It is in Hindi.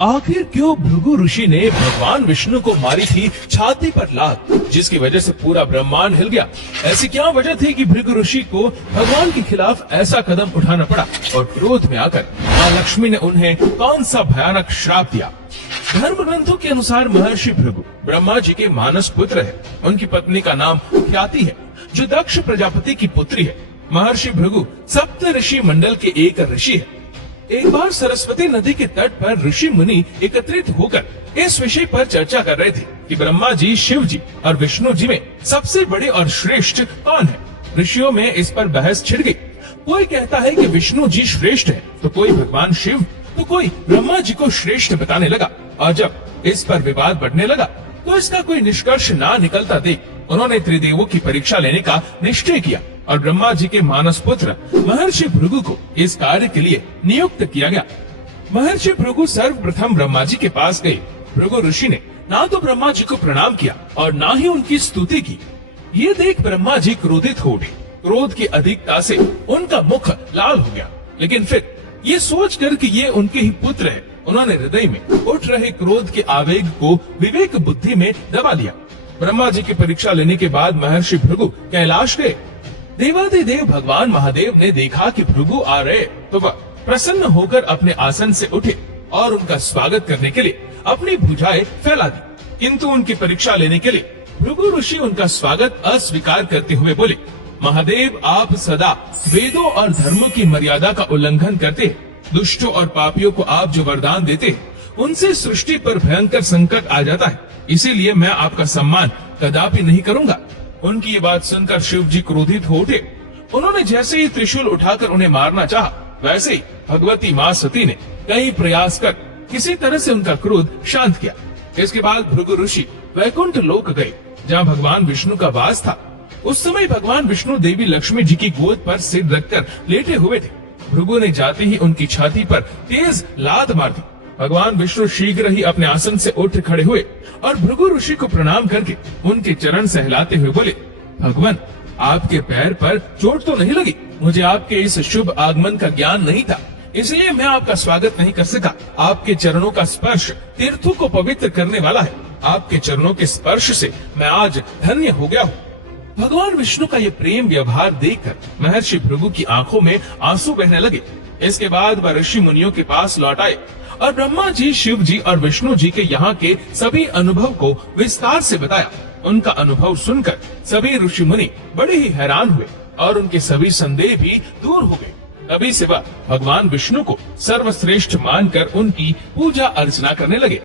आखिर क्यों भृगु ऋषि ने भगवान विष्णु को मारी थी छाती पर लात, जिसकी वजह से पूरा ब्रह्मांड हिल गया? ऐसी क्या वजह थी कि भृगु ऋषि को भगवान के खिलाफ ऐसा कदम उठाना पड़ा? और क्रोध में आकर माँ लक्ष्मी ने उन्हें कौन सा भयानक श्राप दिया? धर्म ग्रंथों के अनुसार महर्षि भृगु ब्रह्मा जी के मानस पुत्र है। उनकी पत्नी का नाम ख्याति है, जो दक्ष प्रजापति की पुत्री है। महर्षि भृगु सप्त ऋषि मंडल के एक ऋषि है। एक बार सरस्वती नदी के तट पर ऋषि मुनि एकत्रित होकर इस विषय पर चर्चा कर रहे थे कि ब्रह्मा जी, शिव जी और विष्णु जी में सबसे बड़े और श्रेष्ठ कौन है। ऋषियों में इस पर बहस छिड़ गई। कोई कहता है कि विष्णु जी श्रेष्ठ है, तो कोई भगवान शिव, तो कोई ब्रह्मा जी को श्रेष्ठ बताने लगा। और जब इस पर विवाद बढ़ने लगा तो इसका कोई निष्कर्ष ना निकलता देख उन्होंने त्रिदेवों की परीक्षा लेने का निश्चय किया और ब्रह्मा जी के मानस पुत्र महर्षि भृगु को इस कार्य के लिए नियुक्त किया गया। महर्षि भृगु सर्वप्रथम ब्रह्मा जी के पास गए। भृगु ऋषि ने ना तो ब्रह्मा जी को प्रणाम किया और ना ही उनकी स्तुति की। ये देख ब्रह्मा जी क्रोधित हो उठे। क्रोध की अधिकता से उनका मुख लाल हो गया, लेकिन फिर ये सोचकर कि ये उनके ही पुत्र है, उन्होंने हृदय में उठ रहे क्रोध के आवेग को विवेक बुद्धि में दबा लिया। ब्रह्मा जी की परीक्षा लेने के बाद महर्षि भृगु कैलाश गए। देवाधिदेव भगवान महादेव ने देखा कि भृगु आ रहे तो वह प्रसन्न होकर अपने आसन से उठे और उनका स्वागत करने के लिए अपनी भुजाएं फैला दी। किंतु उनकी परीक्षा लेने के लिए भृगु ऋषि उनका स्वागत अस्वीकार करते हुए बोले, महादेव, आप सदा वेदों और धर्मों की मर्यादा का उल्लंघन करते हैं। दुष्टों और पापियों को आप जो वरदान देते हैं, उनसे सृष्टि पर भयंकर संकट आ जाता है। इसीलिए मैं आपका सम्मान कदापि नहीं करूंगा। उनकी ये बात सुनकर शिव जी क्रोधित हो उठे। उन्होंने जैसे ही त्रिशूल उठाकर उन्हें मारना चाहा, वैसे ही भगवती माँ सती ने कई प्रयास कर किसी तरह से उनका क्रोध शांत किया। इसके बाद भृगु ऋषि वैकुंठ लोक गए, जहाँ भगवान विष्णु का वास था। उस समय भगवान विष्णु देवी लक्ष्मी जी की गोद पर सिर रखकर लेटे हुए थे। भृगु ने जाते ही उनकी छाती पर तेज लात मार दी। भगवान विष्णु शीघ्र ही अपने आसन से उठ खड़े हुए और भृगु ऋषि को प्रणाम करके उनके चरण सहलाते हुए बोले, भगवान, आपके पैर पर चोट तो नहीं लगी? मुझे आपके इस शुभ आगमन का ज्ञान नहीं था, इसलिए मैं आपका स्वागत नहीं कर सका। आपके चरणों का स्पर्श तीर्थों को पवित्र करने वाला है। आपके चरणों के स्पर्श से मैं आज धन्य हो गया हूँ। भगवान विष्णु का ये प्रेम व्यवहार देखकर महर्षि भृगु की आंखों में आंसू बहने लगे। इसके बाद वह ऋषि मुनियों के पास लौट आए और ब्रह्मा जी, शिव जी और विष्णु जी के यहाँ के सभी अनुभव को विस्तार से बताया। उनका अनुभव सुनकर सभी ऋषि मुनि बड़े ही हैरान हुए और उनके सभी संदेह भी दूर हो गए। तभी से वह भगवान विष्णु को सर्वश्रेष्ठ मानकर उनकी पूजा अर्चना करने लगे।